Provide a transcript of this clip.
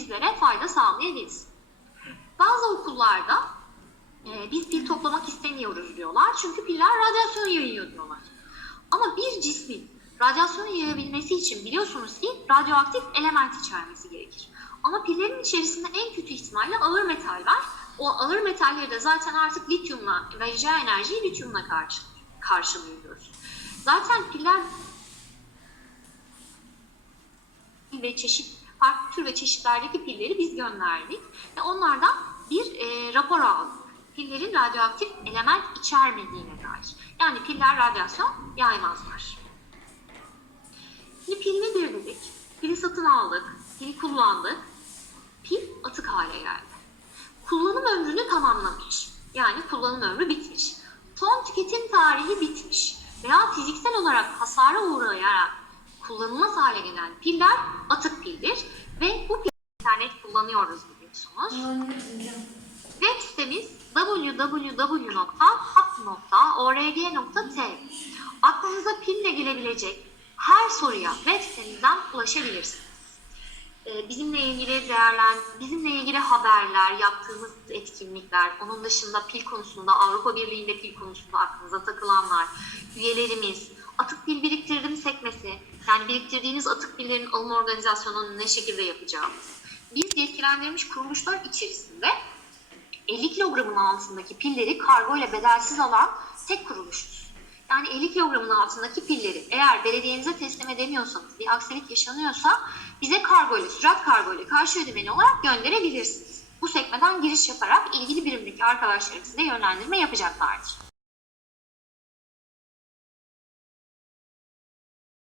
sizlere fayda sağlayabilsin. Bazı okullarda e, biz pil toplamak istemiyoruz diyorlar çünkü piller radyasyon yayıyor diyorlar. Ama bir cismin radyasyon yayabilmesi için biliyorsunuz ki radyoaktif element içermesi gerekir. Ama pillerin içerisinde en kötü ihtimalle ağır metal var. O ağır metalleri de zaten artık lityumla, vereceği enerjiyi lityumla karşı, karşılıyoruz. Zaten piller ve çeşit farklı tür ve çeşitlerdeki pilleri biz gönderdik ve onlardan bir e, rapor aldık. Pillerin radyoaktif element içermediğine dair. Yani piller radyasyon yaymazlar. Şimdi pil nedir dedik? Pili satın aldık, pili kullandık. Pil atık hale geldi. Kullanım ömrünü tamamlamış. Yani kullanım ömrü bitmiş. Son tüketim tarihi bitmiş. Veya fiziksel olarak hasara uğrayarak kullanılmaz hale gelen piller atık pildir. Ve bu pil internet kullanıyoruz biliyorsunuz. Web sitemiz www.hap.org.tr Aklınıza pille gelebilecek her soruya web sitemizden ulaşabilirsiniz. Ee, Bizimle ilgili değerlen, bizimle ilgili haberler, yaptığımız etkinlikler, onun dışında pil konusunda, Avrupa Birliği'nde pil konusunda aklınıza takılanlar, üyelerimiz, atık pil yani biriktirdiğiniz atık pillerin alım organizasyonunu ne şekilde yapacağımız. Biz yetkilendirilmiş kuruluşlar içerisinde 50 kilogramın altındaki pilleri kargo ile bedelsiz alan tek kuruluşuz. Yani 50 kilogramın altındaki pilleri eğer belediyenize teslim edemiyorsanız, bir aksilik yaşanıyorsa bize kargo ile, sürat kargo ile karşı ödemeli olarak gönderebilirsiniz. Bu sekmeden giriş yaparak ilgili birimdeki arkadaşlarımız size yönlendirme yapacaklardır.